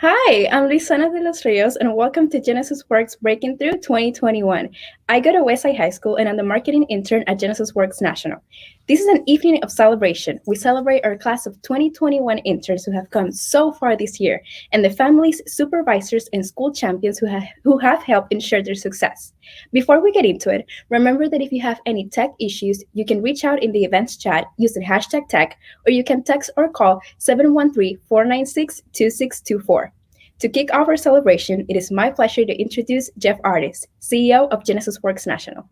Hi, I'm Lisana de los Rios, and welcome to Genesys Works Breaking Through 2021. I go to Westside High School, and I'm the marketing intern at Genesys Works National. This is an evening of celebration. We celebrate our class of 2021 interns who have come so far this year, and the families, supervisors, and school champions who have helped ensure their success. Before we get into it, remember that if you have any tech issues, you can reach out in the events chat using hashtag tech, or you can text or call 713-496-2624. To kick off our celebration, it is my pleasure to introduce Jeff Artis, CEO of Genesys Works National.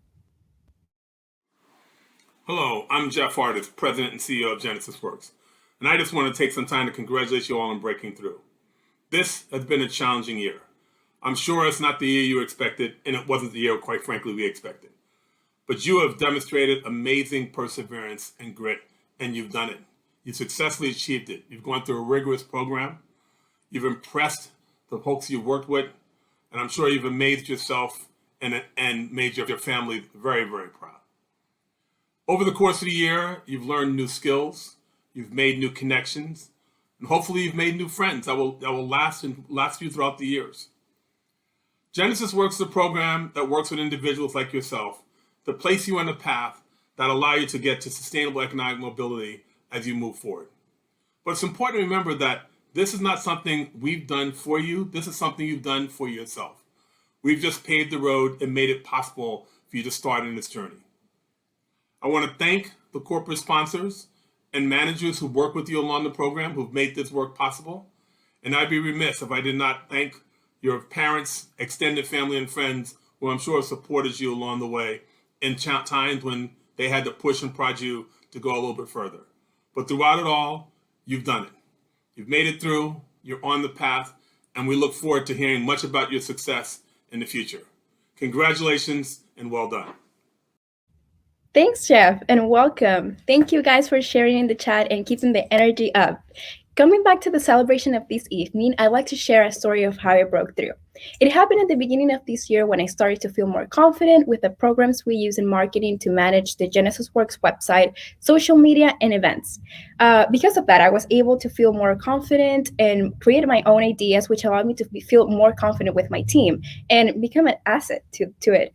Hello, I'm Jeff Artis, President and CEO of Genesys Works, and I just want to take some time to congratulate you all on breaking through. This has been a challenging year. I'm sure it's not the year you expected, and it wasn't the year, quite frankly, we expected. But you have demonstrated amazing perseverance and grit, and you've done it. You've successfully achieved it. You've gone through a rigorous program. You've impressed the folks you've worked with, and I'm sure you've amazed yourself and made your family very, very proud. Over the course of the year, you've learned new skills, you've made new connections, and hopefully you've made new friends that will last you throughout the years. Genesys Works is a program that works with individuals like yourself to place you on a path that allow you to get to sustainable economic mobility as you move forward. But it's important to remember that this is not something we've done for you. This is something you've done for yourself. We've just paved the road and made it possible for you to start in this journey. I want to thank the corporate sponsors and managers who work with you along the program who've made this work possible. And I'd be remiss if I did not thank your parents, extended family, and friends who I'm sure supported you along the way in times when they had to push and prod you to go a little bit further. But throughout it all, you've done it. You've made it through, you're on the path, and we look forward to hearing much about your success in the future. Congratulations and well done. Thanks, Jeff, and welcome. Thank you guys for sharing in the chat and keeping the energy up. Coming back to the celebration of this evening, I'd like to share a story of how I broke through. It happened at the beginning of this year when I started to feel more confident with the programs we use in marketing to manage the Genesys Works website, social media, and events. Because of that, I was able to feel more confident and create my own ideas, which allowed me to feel more confident with my team and become an asset to it.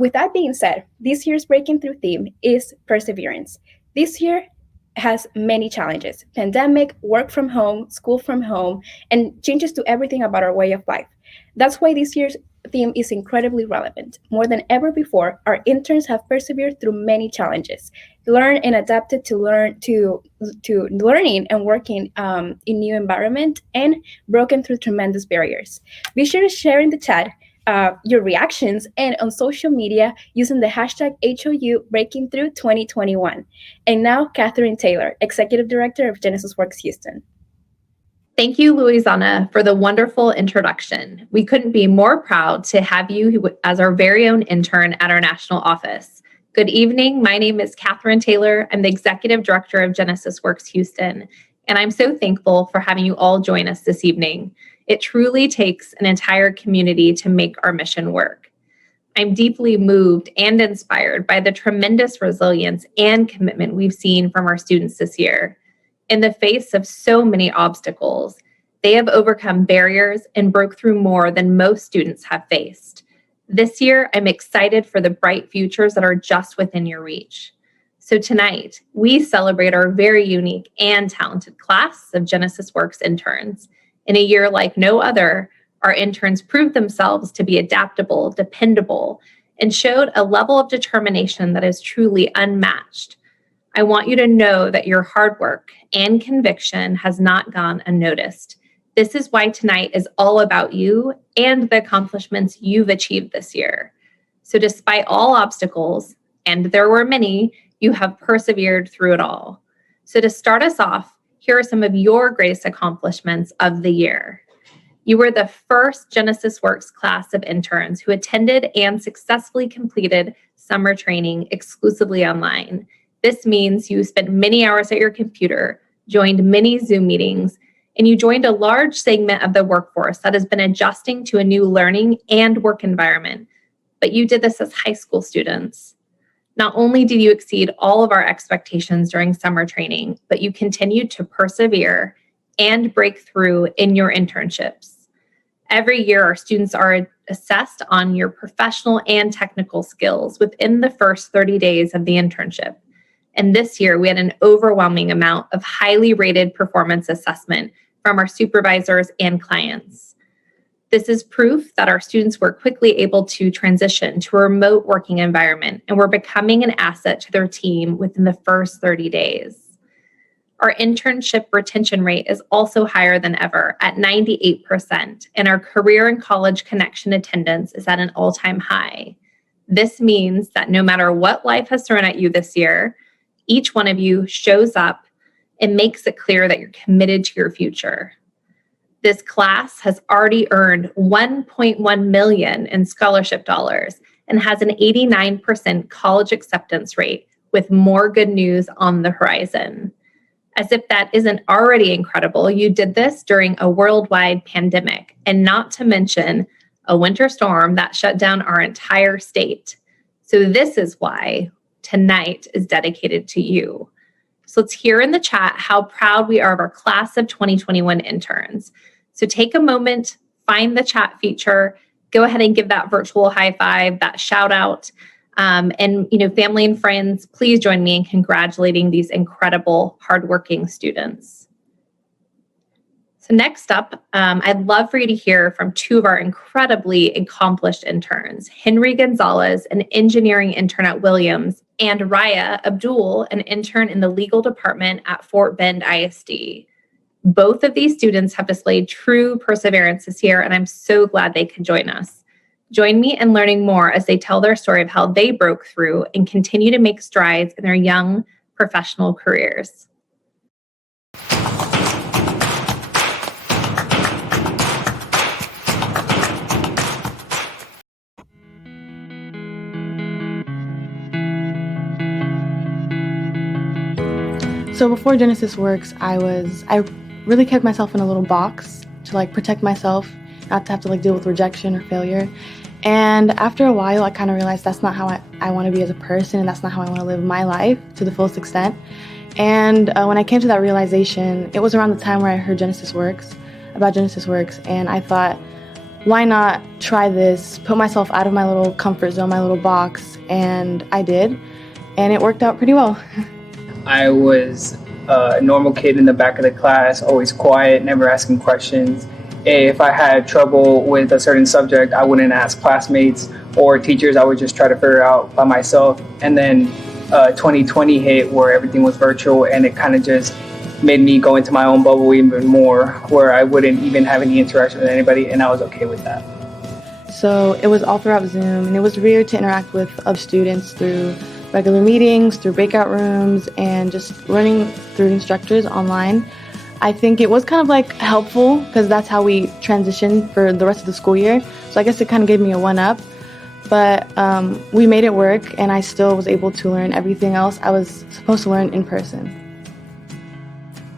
With that being said, this year's Breaking Through theme is perseverance. This year has many challenges: pandemic, work from home, school from home, and changes to everything about our way of life. That's why this year's theme is incredibly relevant. More than ever before, our interns have persevered through many challenges, learned and adapted to learning and working in new environment, and broken through tremendous barriers. Be sure to share in the chat your reactions and on social media using the hashtag HOU Breaking Through 2021. And now, Catherine Taylor, Executive Director of Genesys Works Houston. Thank you, Louisanna, for the wonderful introduction. We couldn't be more proud to have you as our very own intern at our national office. Good evening. My name is Catherine Taylor. I'm the Executive Director of Genesys Works Houston, and I'm so thankful for having you all join us this evening. It truly takes an entire community to make our mission work. I'm deeply moved and inspired by the tremendous resilience and commitment we've seen from our students this year. In the face of so many obstacles, they have overcome barriers and broke through more than most students have faced. This year, I'm excited for the bright futures that are just within your reach. So tonight, we celebrate our very unique and talented class of Genesys Works interns. In a year like no other, our interns proved themselves to be adaptable, dependable, and showed a level of determination that is truly unmatched. I want you to know that your hard work and conviction has not gone unnoticed. This is why tonight is all about you and the accomplishments you've achieved this year. So despite all obstacles, and there were many, you have persevered through it all. So to start us off, here are some of your greatest accomplishments of the year. You were the first Genesys Works class of interns who attended and successfully completed summer training exclusively online. This means you spent many hours at your computer, joined many Zoom meetings, and you joined a large segment of the workforce that has been adjusting to a new learning and work environment. But you did this as high school students. Not only did you exceed all of our expectations during summer training, but you continued to persevere and break through in your internships. Every year, our students are assessed on your professional and technical skills within the first 30 days of the internship. And this year, we had an overwhelming amount of highly rated performance assessment from our supervisors and clients. This is proof that our students were quickly able to transition to a remote working environment and were becoming an asset to their team within the first 30 days. Our internship retention rate is also higher than ever at 98%, and our career and college connection attendance is at an all-time high. This means that no matter what life has thrown at you this year, each one of you shows up and makes it clear that you're committed to your future. This class has already earned $1.1 million in scholarship dollars and has an 89% college acceptance rate, with more good news on the horizon. As if that isn't already incredible, you did this during a worldwide pandemic, and not to mention a winter storm that shut down our entire state. So this is why tonight is dedicated to you. So let's hear in the chat how proud we are of our class of 2021 interns. So take a moment, find the chat feature, go ahead and give that virtual high five, that shout out. And family and friends, please join me in congratulating these incredible, hardworking students. So next up, I'd love for you to hear from two of our incredibly accomplished interns, Henry Gonzalez, an engineering intern at Williams, and Raya Abdul, an intern in the legal department at Fort Bend ISD. Both of these students have displayed true perseverance this year, and I'm so glad they could join us. Join me in learning more as they tell their story of how they broke through and continue to make strides in their young professional careers. So before Genesys Works, I really kept myself in a little box to protect myself, not to have to deal with rejection or failure. And after a while, I kind of realized that's not how I want to be as a person, and that's not how I want to live my life to the fullest extent. And when I came to that realization, it was around the time where I heard about Genesys Works, and I thought, why not try this, put myself out of my little comfort zone, my little box, and I did, and it worked out pretty well. I was a normal kid in the back of the class, always quiet, never asking questions. If I had trouble with a certain subject, I wouldn't ask classmates or teachers. I would just try to figure it out by myself. And then 2020 hit, where everything was virtual, and it kind of just made me go into my own bubble even more, where I wouldn't even have any interaction with anybody, and I was okay with that. So it was all throughout Zoom, and it was weird to interact with other students through regular meetings, through breakout rooms, and just learning through instructors online. I think it was kind of helpful because that's how we transitioned for the rest of the school year. So I guess it kind of gave me a one-up. But we made it work, and I still was able to learn everything else I was supposed to learn in person.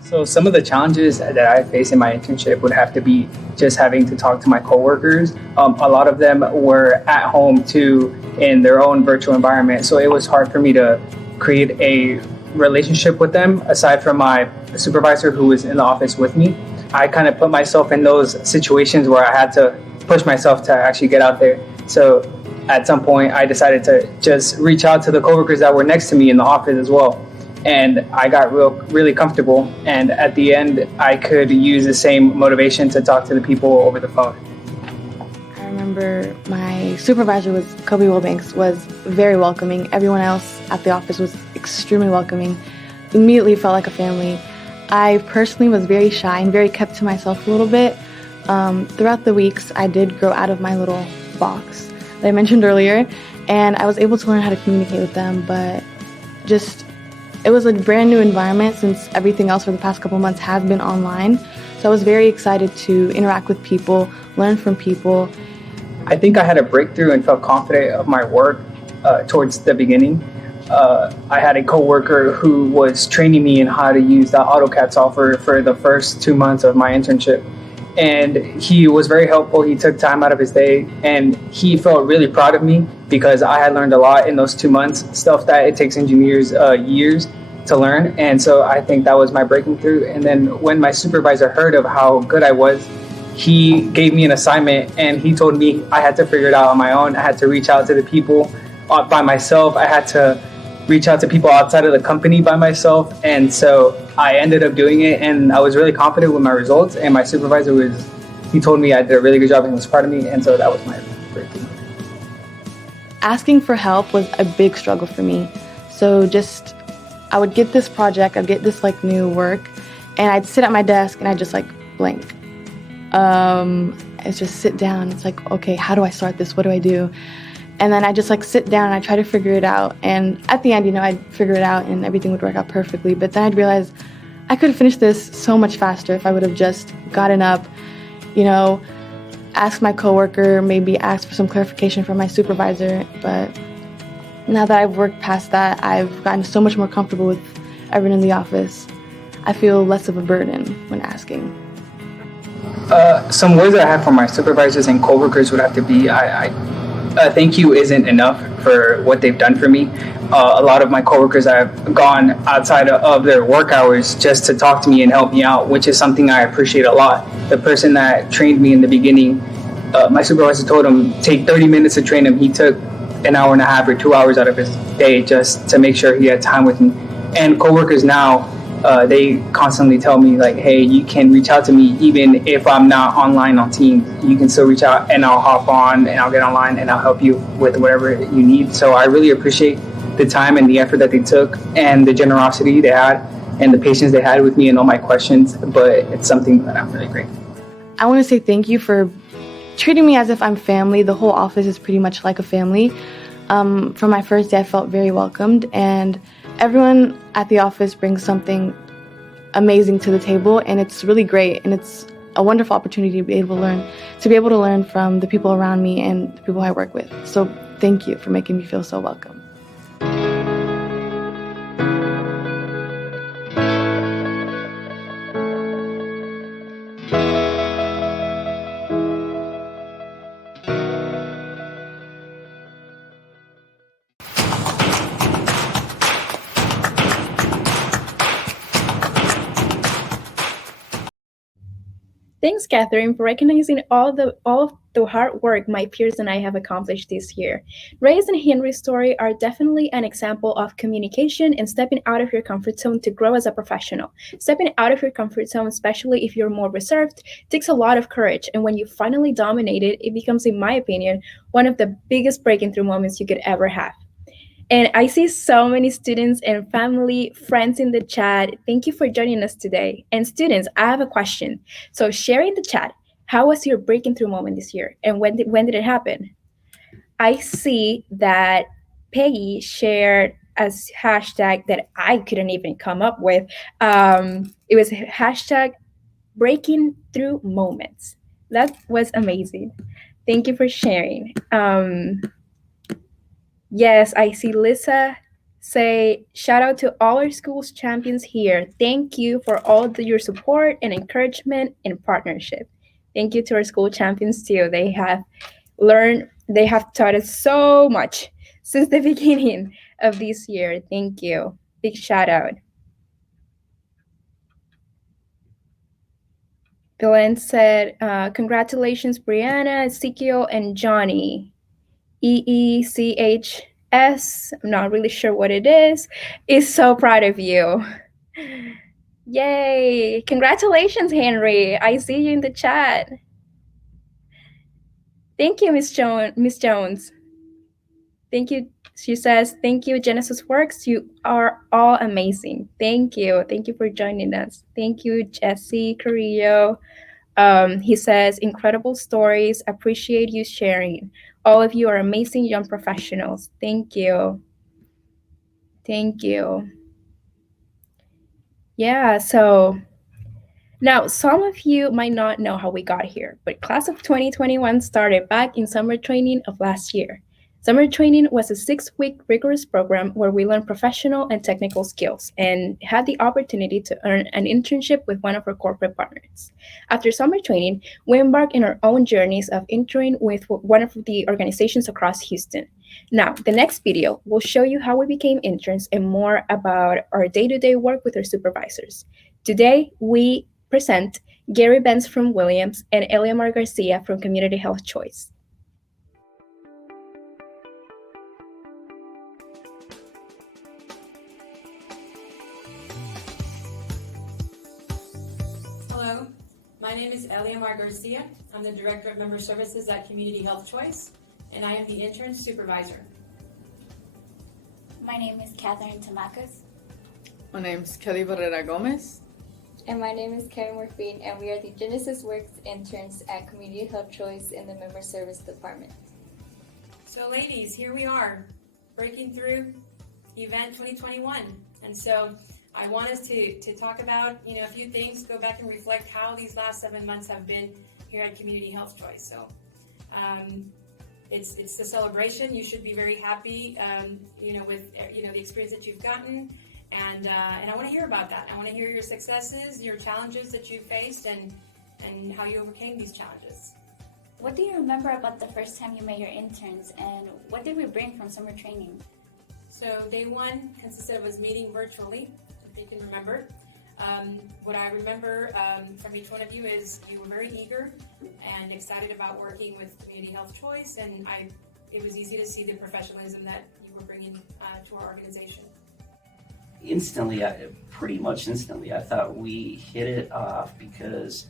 So some of the challenges that I faced in my internship would have to be just having to talk to my coworkers. A lot of them were at home too, in their own virtual environment. So it was hard for me to create a relationship with them aside from my supervisor who was in the office with me. I kind of put myself in those situations where I had to push myself to actually get out there. So at some point I decided to just reach out to the coworkers that were next to me in the office as well. And I got really comfortable. And at the end, I could use the same motivation to talk to the people over the phone. I remember my supervisor Kobe Wilbanks, was very welcoming. Everyone else at the office was extremely welcoming. Immediately felt like a family. I personally was very shy and very kept to myself a little bit. Throughout the weeks, I did grow out of my little box that I mentioned earlier, and I was able to learn how to communicate with them, but it was a brand new environment since everything else for the past couple months has been online. So I was very excited to interact with people, learn from people. I think I had a breakthrough and felt confident of my work towards the beginning. I had a coworker who was training me in how to use the AutoCAD software for the first 2 months of my internship. And he was very helpful. He took time out of his day, and he felt really proud of me because I had learned a lot in those 2 months, stuff that it takes engineers years to learn. And so I think that was my breaking through. And then when my supervisor heard of how good I was, he gave me an assignment, and he told me I had to figure it out on my own. I had to reach out to the people by myself. I had to reach out to people outside of the company by myself. And so I ended up doing it, and I was really confident with my results. And my supervisor he told me I did a really good job and was proud of me. And so that was my breakthrough. Asking for help was a big struggle for me. So I would get this project, I'd get this new work, and I'd sit at my desk and I'd just blank. It's just sit down. It's okay, how do I start this? What do I do? And then I just sit down and I try to figure it out. And at the end, I'd figure it out and everything would work out perfectly. But then I'd realize I could have finished this so much faster if I would have just gotten up, asked my coworker, maybe asked for some clarification from my supervisor. But now that I've worked past that, I've gotten so much more comfortable with everyone in the office. I feel less of a burden when asking. Some words that I have for my supervisors and coworkers would have to be, thank you isn't enough for what they've done for me. A lot of my coworkers have gone outside of their work hours just to talk to me and help me out, which is something I appreciate a lot. The person that trained me in the beginning, my supervisor told him take 30 minutes to train him. He took an hour and a half or 2 hours out of his day just to make sure he had time with me. And coworkers now, They constantly tell me like, hey, you can reach out to me even if I'm not online on Teams. You can still reach out and I'll hop on and I'll get online and I'll help you with whatever you need. So I really appreciate the time and the effort that they took and the generosity they had and the patience they had with me and all my questions. But it's something that I'm really grateful. I want to say thank you for treating me as if I'm family. The whole office is pretty much like a family. From my first day, I felt very welcomed, and everyone at the office brings something amazing to the table, and it's really great, and it's a wonderful opportunity to be able to learn from the people around me and the people I work with. So thank you for making me feel so welcome. Thanks, Catherine, for recognizing all of the hard work my peers and I have accomplished this year. Ray's and Henry's story are definitely an example of communication and stepping out of your comfort zone to grow as a professional. Stepping out of your comfort zone, especially if you're more reserved, takes a lot of courage. And when you finally dominate it, it becomes, in my opinion, one of the biggest breaking through moments you could ever have. And I see so many students and family, friends in the chat. Thank you for joining us today. And students, I have a question. So share in the chat, how was your breaking through moment this year? And when did it happen? I see that Peggy shared as hashtag that I couldn't even come up with. It was hashtag breaking through moments. That was amazing. Thank you for sharing. Yes, I see Lisa say, shout out to all our school's champions here. Thank you for all your support and encouragement and partnership. Thank you to our school champions too. They have taught us so much since the beginning of this year. Thank you. Big shout out. Belen said, congratulations, Brianna, Ezekiel, and Johnny. EECHS, I'm not really sure what it is so proud of you. Yay! Congratulations, Henry. I see you in the chat. Thank you, Miss Jones. Thank you. She says, thank you, Genesys Works. You are all amazing. Thank you. Thank you for joining us. Thank you, Jesse Carrillo. He says, incredible stories. Appreciate you sharing. All of you are amazing young professionals. Thank you. Thank you. Yeah, so now some of you might not know how we got here, but class of 2021 started back in summer training of last year. Summer training was a 6-week rigorous program where we learned professional and technical skills and had the opportunity to earn an internship with one of our corporate partners. After summer training, we embarked in our own journeys of interning with one of the organizations across Houston. Now, the next video will show you how we became interns and more about our day-to-day work with our supervisors. Today, we present Gary Benz from Williams and Eliamar Garcia from Community Health Choice. Hello, my name is Eliamar Garcia. I'm the Director of Member Services at Community Health Choice, and I am the intern supervisor. My name is Catherine Tamacas. My name is Kelly Barrera Gomez. And my name is Karen Morphine, and we are the Genesys Works interns at Community Health Choice in the Member Service Department. So ladies, here we are, breaking through event 2021. And so I want us to talk about, a few things, go back and reflect how these last 7 months have been here at Community Health Choice. So it's the celebration. You should be very happy, with the experience that you've gotten. And I want to hear about that. I want to hear your successes, your challenges that you faced, and how you overcame these challenges. What do you remember about the first time you met your interns, and what did we bring from summer training? So day one consisted of us meeting virtually, if you can remember. What I remember from each one of you is you were very eager and excited about working with Community Health Choice, and it was easy to see the professionalism that you were bringing to our organization. instantly, pretty much instantly, I thought we hit it off because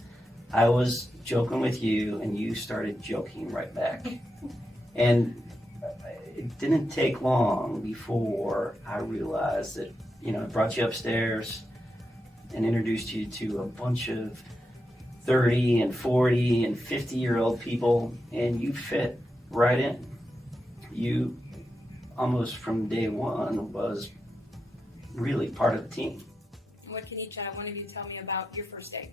I was joking with you and you started joking right back. And it didn't take long before I realized that, I brought you upstairs and introduced you to a bunch of 30 and 40 and 50-year-old people, and you fit right in. You almost from day one was really part of the team. What can each one of you tell me about your first day?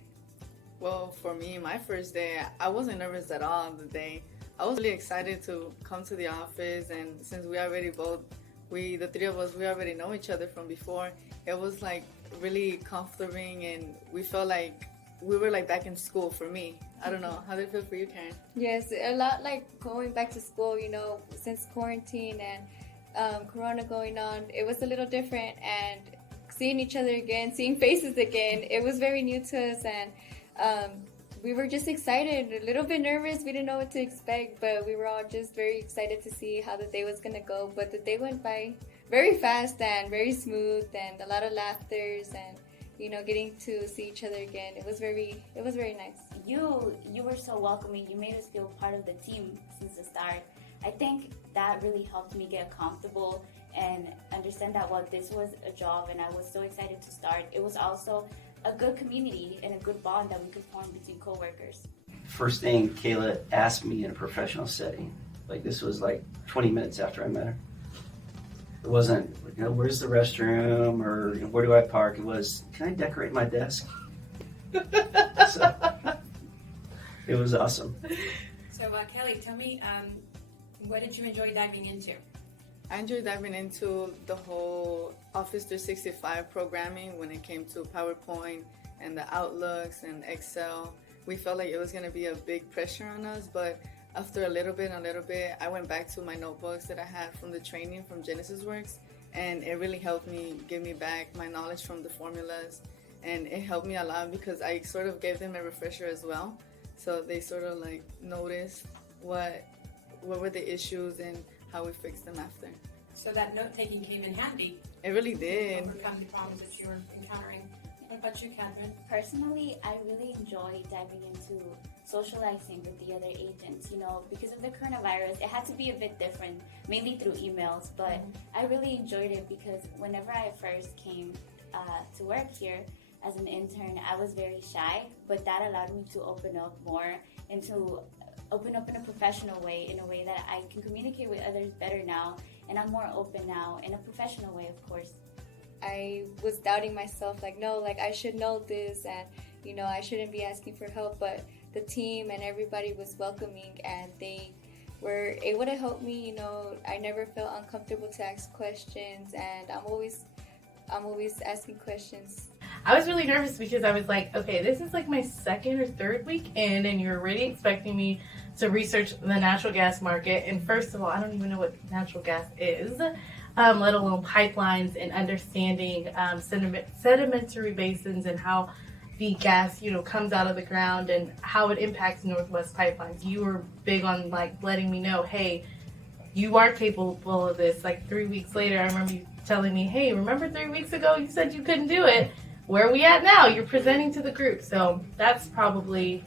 Well, for me, my first day, I wasn't nervous at all on the day. I was really excited to come to the office, and since we already the three of us, we already know each other from before, it was like really comforting, and we felt like we were like back in school for me. I don't know, how did it feel for you, Karen? Yes, a lot like going back to school, since quarantine and Corona going on, it was a little different, and seeing each other again, seeing faces again, it was very new to us, and we were just excited, a little bit nervous. We didn't know what to expect, but we were all just very excited to see how the day was going to go. But the day went by very fast and very smooth, and a lot of laughters, and getting to see each other again. It was very nice. You were so welcoming. You made us feel part of the team since the start. I think that really helped me get comfortable and understand that while this was a job and I was so excited to start, it was also a good community and a good bond that we could form between coworkers. First thing Kayla asked me in a professional setting, like this was like 20 minutes after I met her. It wasn't, where's the restroom or where do I park? It was, can I decorate my desk? So, it was awesome. So Kelly, tell me, what did you enjoy diving into? I enjoyed diving into the whole Office 365 programming when it came to PowerPoint and the Outlooks and Excel. We felt like it was going to be a big pressure on us, but after a little bit, I went back to my notebooks that I had from the training from Genesys Works, and it really helped me give me back my knowledge from the formulas, and it helped me a lot because I sort of gave them a refresher as well, so they sort of like noticed what were the issues and how we fixed them after. So that note-taking came in handy. It really did. To overcome the problems that you were encountering. What about you, Catherine? Personally, I really enjoy diving into socializing with the other agents. Because of the coronavirus, it had to be a bit different, mainly through emails, but I really enjoyed it because whenever I first came to work here as an intern, I was very shy, but that allowed me to open up more and to open up in a professional way, in a way that I can communicate with others better now, and I'm more open now in a professional way, of course. I was doubting myself, I should know this, and I shouldn't be asking for help, but the team and everybody was welcoming, and they were able to help me. I never felt uncomfortable to ask questions, and I'm always asking questions. I was really nervous because I was like, okay, this is like my second or third week in, and you're already expecting me to research the natural gas market. And first of all, I don't even know what natural gas is, let alone pipelines and understanding sedimentary basins and how the gas, comes out of the ground and how it impacts Northwest pipelines. You were big on letting me know, hey, you are capable of this. 3 weeks later, I remember you telling me, hey, remember 3 weeks ago you said you couldn't do it? Where are we at now? You're presenting to the group. So that's probably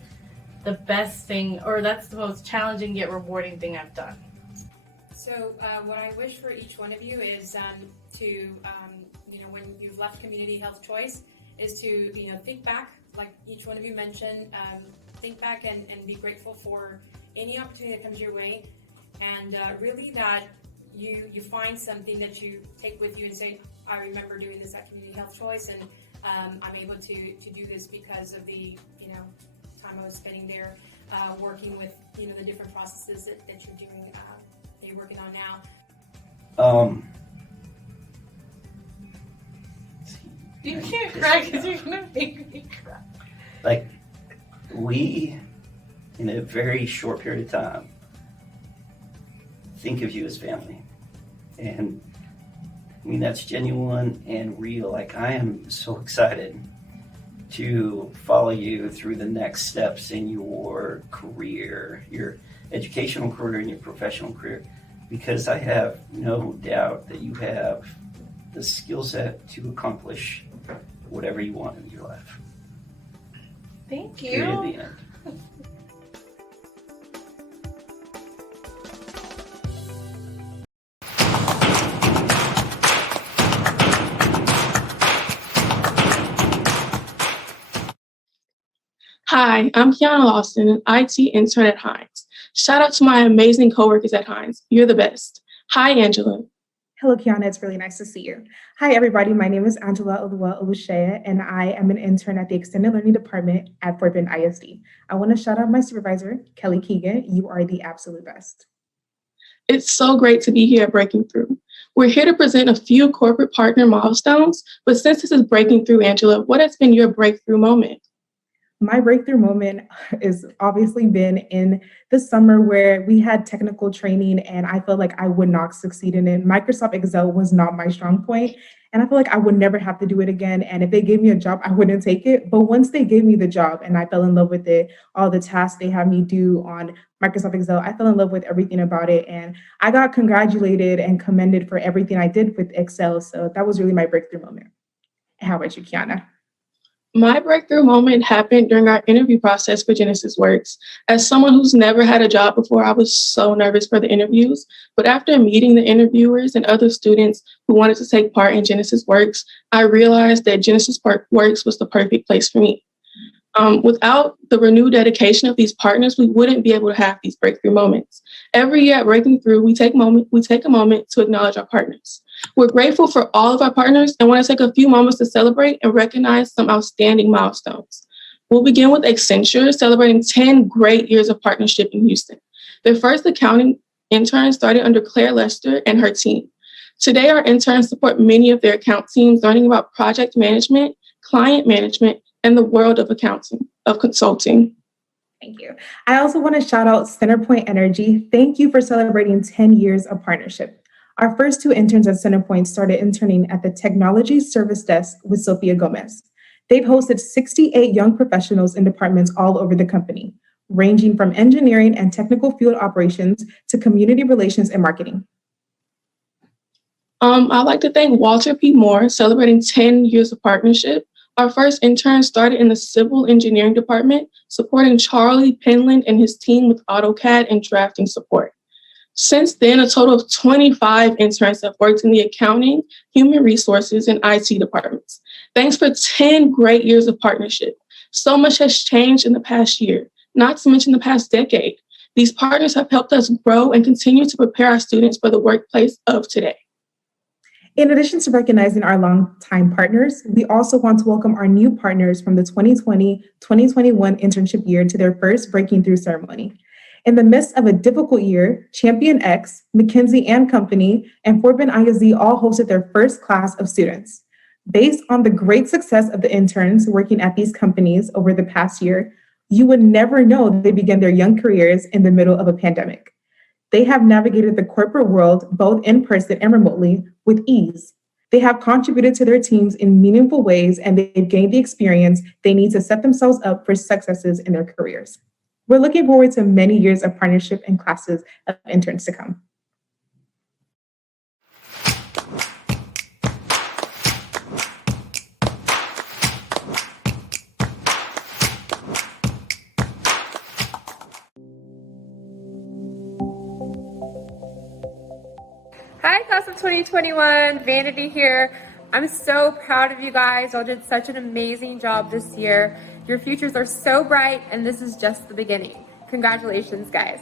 the best thing, or that's the most challenging yet rewarding thing I've done. So what I wish for each one of you is to, when you've left Community Health Choice, is to, think back, like each one of you mentioned, think back and be grateful for any opportunity that comes your way, and really that you find something that you take with you and say, I remember doing this at Community Health Choice, and I'm able to do this because of the time I was spending there working with the different processes that you're doing, that you're working on now. You can't cry because you're gonna make me cry. We, in a very short period of time, think of you as family, and that's genuine and real. I am so excited to follow you through the next steps in your career, your educational career and your professional career, because I have no doubt that you have the skill set to accomplish whatever you want in your life. Thank Period, you. the end. Hi, I'm Kiana Lawson, an IT intern at Heinz. Shout out to my amazing coworkers at Heinz. You're the best. Hi, Angela. Hello, Kiana. It's really nice to see you. Hi, everybody. My name is Angela Olua Olushea, and I am an intern at the Extended Learning Department at Fort Bend ISD. I want to shout out my supervisor, Kelly Keegan. You are the absolute best. It's so great to be here at Breaking Through. We're here to present a few corporate partner milestones, but since this is Breaking Through, Angela, what has been your breakthrough moment? My breakthrough moment has obviously been in the summer where we had technical training and I felt like I would not succeed in it. Microsoft Excel was not my strong point, and I feel like I would never have to do it again. And if they gave me a job, I wouldn't take it. But once they gave me the job and I fell in love with it, all the tasks they had me do on Microsoft Excel, I fell in love with everything about it. And I got congratulated and commended for everything I did with Excel. So that was really my breakthrough moment. How about you, Kiana? My breakthrough moment happened during our interview process for Genesys Works. As someone who's never had a job before, I was so nervous for the interviews. But after meeting the interviewers and other students who wanted to take part in Genesys Works, I realized that Genesys Works was the perfect place for me. Without the renewed dedication of these partners, we wouldn't be able to have these breakthrough moments. Every year at Breaking Through, we take a moment to acknowledge our partners. We're grateful for all of our partners and want to take a few moments to celebrate and recognize some outstanding milestones. We'll begin with Accenture, celebrating 10 great years of partnership in Houston. Their first accounting intern started under Claire Lester and her team. Today, our interns support many of their account teams, learning about project management, client management, and the world of consulting. Thank you. I also want to shout out Centerpoint Energy. Thank you for celebrating 10 years of partnership. Our first two interns at Centerpoint started interning at the Technology Service Desk with Sophia Gomez. They've hosted 68 young professionals in departments all over the company, ranging from engineering and technical field operations to community relations and marketing. I'd like to thank Walter P. Moore, celebrating 10 years of partnership. Our first intern started in the civil engineering department, supporting Charlie Penland and his team with AutoCAD and drafting support. Since then, a total of 25 interns have worked in the accounting, human resources, and IT departments. Thanks for 10 great years of partnership. So much has changed in the past year, not to mention the past decade. These partners have helped us grow and continue to prepare our students for the workplace of today. In addition to recognizing our longtime partners, we also want to welcome our new partners from the 2020-2021 internship year to their first Breaking Through ceremony. In the midst of a difficult year, Champion X, McKinsey & Company, and Fort Bend ISD all hosted their first class of students. Based on the great success of the interns working at these companies over the past year, you would never know they began their young careers in the middle of a pandemic. They have navigated the corporate world, both in person and remotely, with ease. They have contributed to their teams in meaningful ways, and they've gained the experience they need to set themselves up for successes in their careers. We're looking forward to many years of partnership and classes of interns to come. Hi, class of 2021, Vanity here. I'm so proud of you guys. Y'all did such an amazing job this year. Your futures are so bright, and this is just the beginning. Congratulations, guys.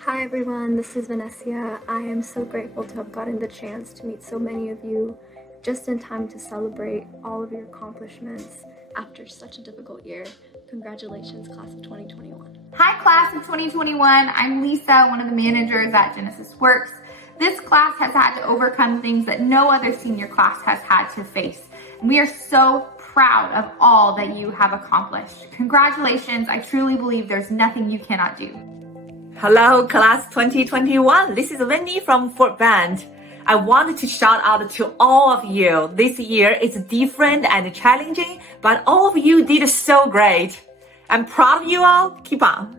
Hi everyone, this is Vanessa. I am so grateful to have gotten the chance to meet so many of you just in time to celebrate all of your accomplishments after such a difficult year. Congratulations, class of 2021. Hi, class of 2021. I'm Lisa, one of the managers at Genesys Works. This class has had to overcome things that no other senior class has had to face. And we are so proud of all that you have accomplished. Congratulations. I truly believe there's nothing you cannot do. Hello, class 2021. This is Wendy from Fort Bend. I wanted to shout out to all of you. This year is different and challenging, but all of you did so great. I'm proud of you all. Keep on.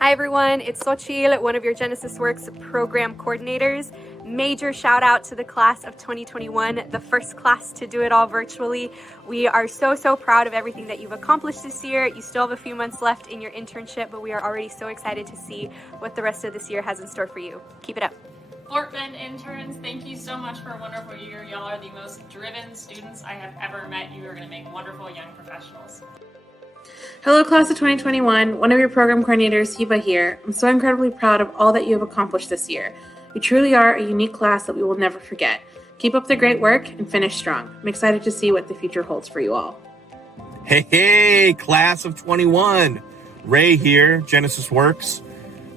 Hi everyone, it's Sochil, one of your Genesys Works program coordinators. Major shout out to the class of 2021, the first class to do it all virtually. We are so proud of everything that you've accomplished this year. You still have a few months left in your internship, but we are already so excited to see what the rest of this year has in store for you. Keep it up. Fort Bend interns, thank you so much for a wonderful year. Y'all are the most driven students I have ever met. You are going to make wonderful young professionals. Hello, class of 2021. One of your program coordinators, Hiba here. I'm so incredibly proud of all that you have accomplished this year. You truly are a unique class that we will never forget. Keep up the great work and finish strong. I'm excited to see what the future holds for you all. Hey, class of 21. Ray here, Genesys Works.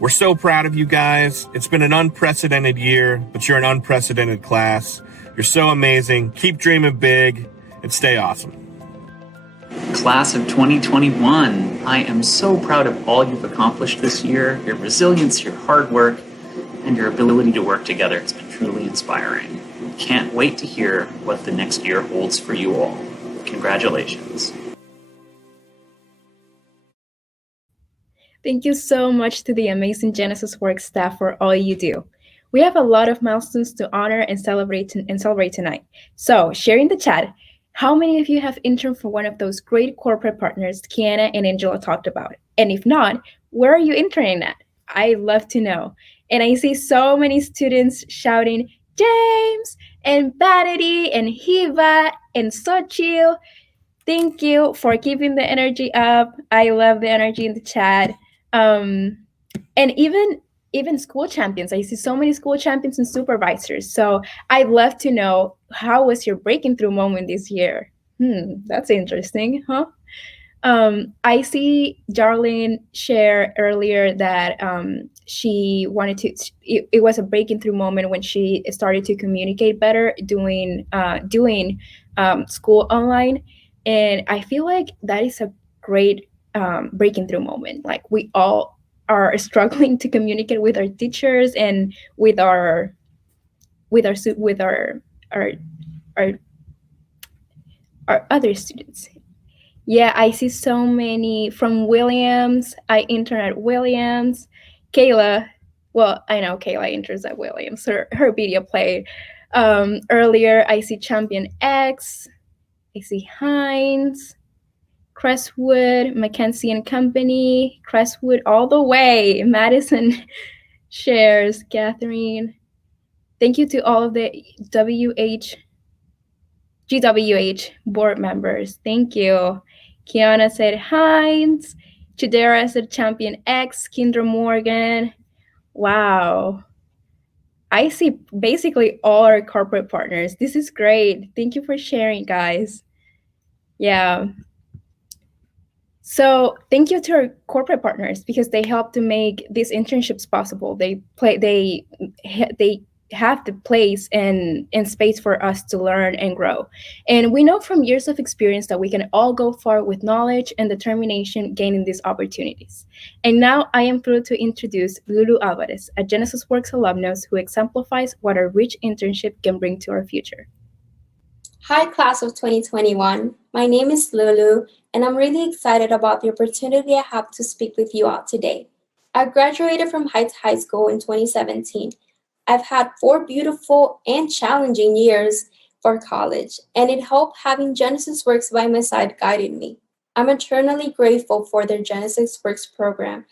We're so proud of you guys. It's been an unprecedented year, but you're an unprecedented class. You're so amazing. Keep dreaming big and stay awesome. Class of 2021, I am so proud of all you've accomplished this year, your resilience, your hard work, and your ability to work together. It's been truly inspiring. Can't wait to hear what the next year holds for you all. Congratulations. Thank you so much to the amazing Genesys Works staff for all you do. We have a lot of milestones to honor and celebrate tonight. So, share in the chat, how many of you have interned for one of those great corporate partners Kiana and Angela talked about? And if not, where are you interning at? I'd love to know. And I see so many students shouting, James and Vanity and Hiva and Sochil. Thank you for keeping the energy up. I love the energy in the chat. And even school champions. I see so many school champions and supervisors. So I'd love to know, how was your breaking through moment this year? That's interesting, huh? I see Darlene share earlier that she wanted to, it was a breaking through moment when she started to communicate better doing school online. And I feel like that is a great breaking through moment. Like, we all are struggling to communicate with our teachers and with our other students. Yeah, I see so many from Williams. I intern at Williams. Kayla, well, I know Kayla interns at Williams. Her video played earlier. I see Champion X. I see Hines, Crestwood, Mackenzie and Company, Crestwood all the way. Madison shares, Catherine. Thank you to all of the GWH board members. Thank you. Kiana said Hines. Chidera said Champion X. Kendra Morgan. Wow. I see basically all our corporate partners. This is great. Thank you for sharing, guys. Yeah. So thank you to our corporate partners, because they help to make these internships possible. They have the place and space for us to learn and grow. And we know from years of experience that we can all go far with knowledge and determination gaining these opportunities. And now I am thrilled to introduce Lulu Alvarez, a Genesys Works alumnus who exemplifies what a rich internship can bring to our future. Hi, class of 2021. My name is Lulu, and I'm really excited about the opportunity I have to speak with you all today. I graduated from Heights High School in 2017. I've had 4 beautiful and challenging years for college, and it helped having Genesys Works by my side guided me. I'm eternally grateful for their Genesys Works program,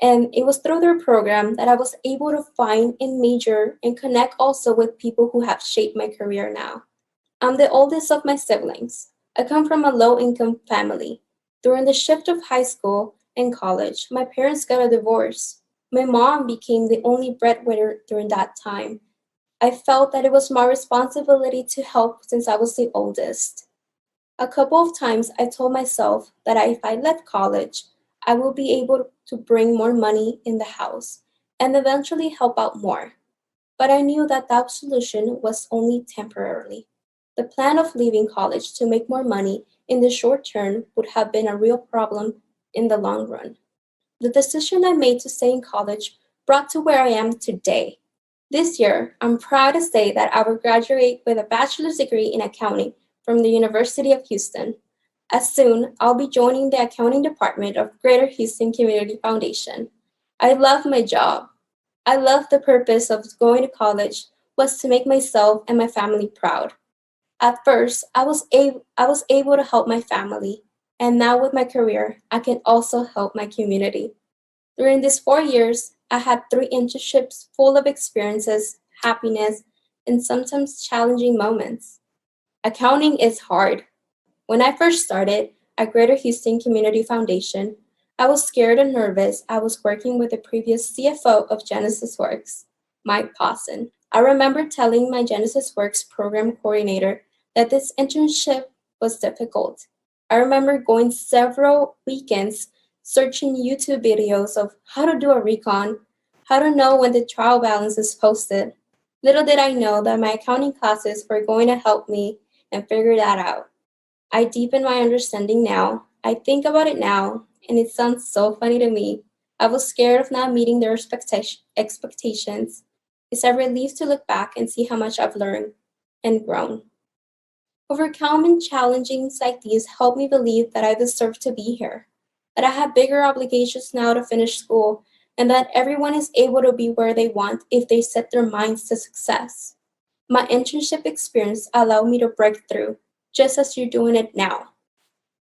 and it was through their program that I was able to find and major and connect also with people who have shaped my career now. I'm the oldest of my siblings. I come from a low-income family. During the shift of high school and college, my parents got a divorce. My mom became the only breadwinner during that time. I felt that it was my responsibility to help since I was the oldest. A couple of times I told myself that if I left college, I would be able to bring more money in the house and eventually help out more. But I knew that that solution was only temporarily. The plan of leaving college to make more money in the short term would have been a real problem in the long run. The decision I made to stay in college brought to where I am today. This year, I'm proud to say that I will graduate with a bachelor's degree in accounting from the University of Houston. As soon, I'll be joining the accounting department of Greater Houston Community Foundation. I love my job. I love the purpose of going to college was to make myself and my family proud. At first, I was able to help my family, and now with my career, I can also help my community. During these 4 years, I had 3 internships full of experiences, happiness, and sometimes challenging moments. Accounting is hard. When I first started at Greater Houston Community Foundation, I was scared and nervous. I was working with the previous CFO of Genesys Works, Mike Pawson. I remember telling my Genesys Works program coordinator that this internship was difficult. I remember going several weekends searching YouTube videos of how to do a recon, how to know when the trial balance is posted. Little did I know that my accounting classes were going to help me and figure that out. I deepen my understanding now. I think about it now, and it sounds so funny to me. I was scared of not meeting their expectations. It's a relief to look back and see how much I've learned and grown. Overcoming challenges like these helped me believe that I deserve to be here, that I have bigger obligations now to finish school, and that everyone is able to be where they want if they set their minds to success. My internship experience allowed me to break through, just as you're doing it now.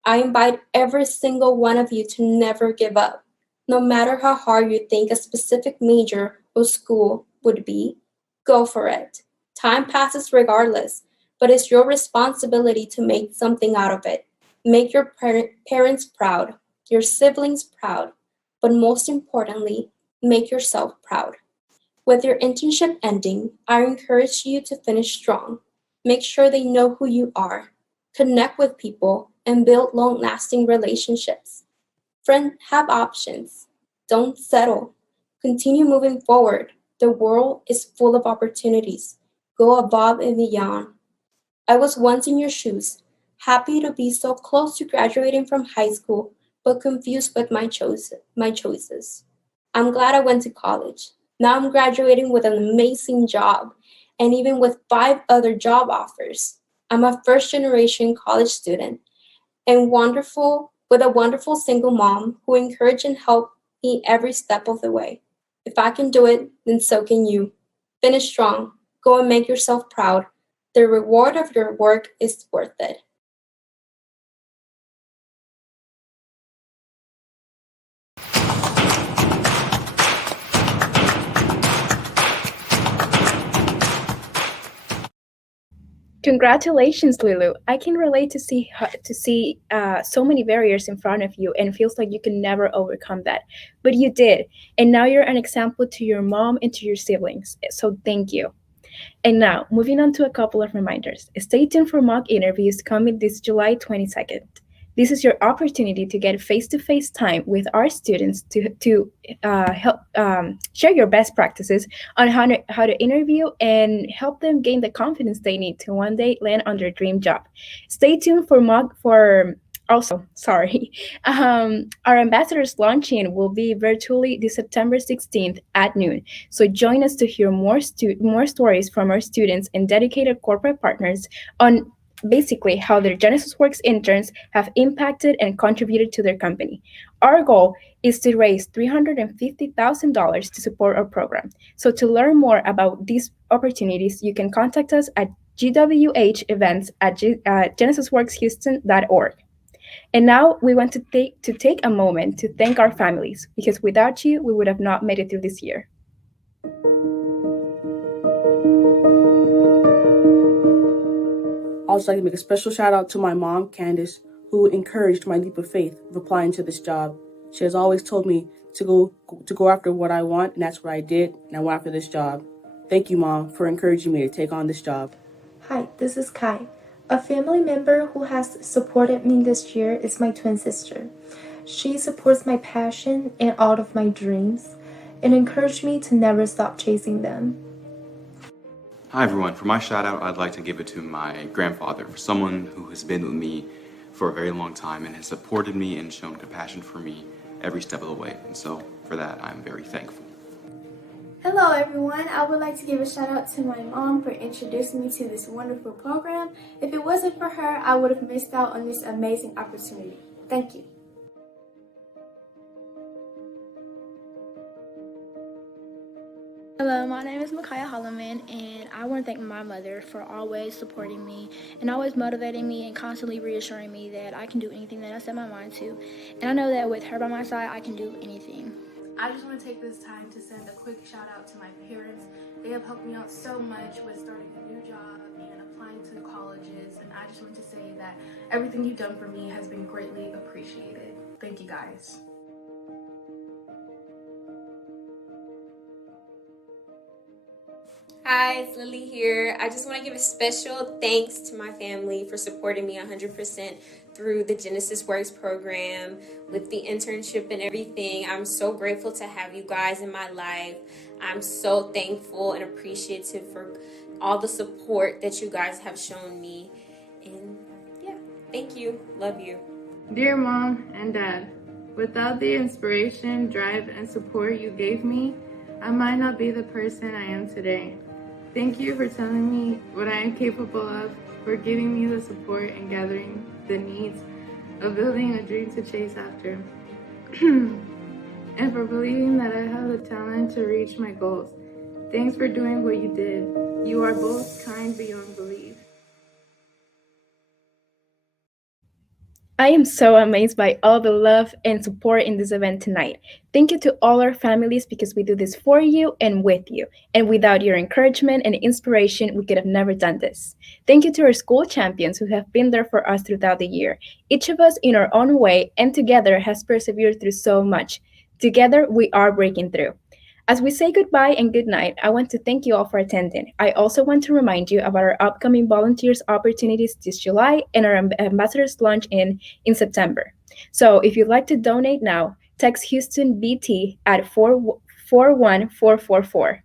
I invite every single one of you to never give up. No matter how hard you think a specific major or school would be, go for it. Time passes regardless, but it's your responsibility to make something out of it. Make your parents proud, your siblings proud, but most importantly, make yourself proud. With your internship ending, I encourage you to finish strong. Make sure they know who you are. Connect with people and build long-lasting relationships. Friends, have options. Don't settle. Continue moving forward. The world is full of opportunities. Go above and beyond. I was once in your shoes, happy to be so close to graduating from high school, but confused with my choices. I'm glad I went to college. Now I'm graduating with an amazing job, and even with 5 other job offers. I'm a first-generation college student, and with a wonderful single mom who encouraged and helped me every step of the way. If I can do it, then so can you. Finish strong. Go and make yourself proud. The reward of your work is worth it. Congratulations, Lulu. I can relate to see so many barriers in front of you, and it feels like you can never overcome that. But you did, and now you're an example to your mom and to your siblings. So thank you. And now, moving on to a couple of reminders. Stay tuned for mock interviews coming this July 22nd. This is your opportunity to get face-to-face time with our students to help share your best practices on how to interview and help them gain the confidence they need to one day land on their dream job. Stay tuned for also, sorry, our ambassadors launching will be virtually this September 16th at noon. So join us to hear more stories from our students and dedicated corporate partners on basically how their Genesys Works interns have impacted and contributed to their company. Our goal is to raise $350,000 to support our program. So to learn more about these opportunities, you can contact us at gwhevents@genesysworkshouston.org. And now we want to take a moment to thank our families, because without you, we would have not made it through this year. I'd also like to make a special shout out to my mom, Candace, who encouraged my leap of faith of applying to this job. She has always told me to go after what I want, and that's what I did, and I went after this job. Thank you, Mom, for encouraging me to take on this job. Hi, this is Kai. A family member who has supported me this year is my twin sister. She supports my passion and all of my dreams and encouraged me to never stop chasing them. Hi everyone, for my shout out, I'd like to give it to my grandfather, for someone who has been with me for a very long time and has supported me and shown compassion for me every step of the way. And so for that, I'm very thankful. Hello everyone, I would like to give a shout out to my mom for introducing me to this wonderful program. If it wasn't for her, I would have missed out on this amazing opportunity. Thank you. Hello, my name is Micaiah Holloman, and I want to thank my mother for always supporting me and always motivating me and constantly reassuring me that I can do anything that I set my mind to. And I know that with her by my side, I can do anything. I just want to take this time to send a quick shout out to my parents. They have helped me out so much with starting a new job and applying to colleges. And I just want to say that everything you've done for me has been greatly appreciated. Thank you guys. Hi, it's Lily here. I just want to give a special thanks to my family for supporting me 100% through the Genesys Works program with the internship and everything. I'm so grateful to have you guys in my life. I'm so thankful and appreciative for all the support that you guys have shown me. And yeah, thank you. Love you. Dear Mom and Dad, without the inspiration, drive, and support you gave me, I might not be the person I am today. Thank you for telling me what I am capable of, for giving me the support and gathering the needs of building a dream to chase after, and for believing that I have the talent to reach my goals. Thanks for doing what you did. You are both kind beyond belief. I am so amazed by all the love and support in this event tonight. Thank you to all our families because we do this for you and with you. And without your encouragement and inspiration, we could have never done this. Thank you to our school champions who have been there for us throughout the year. Each of us in our own way and together has persevered through so much. Together, we are breaking through. As we say goodbye and good night, I want to thank you all for attending. I also want to remind you about our upcoming volunteers opportunities this July and our ambassadors launch in September. So if you'd like to donate now, text Houston BT at 41444.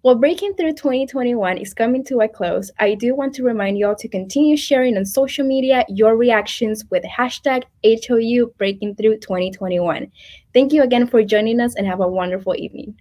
While Breaking Through 2021 is coming to a close, I do want to remind you all to continue sharing on social media your reactions with hashtag HOU Breaking Through 2021. Thank you again for joining us and have a wonderful evening.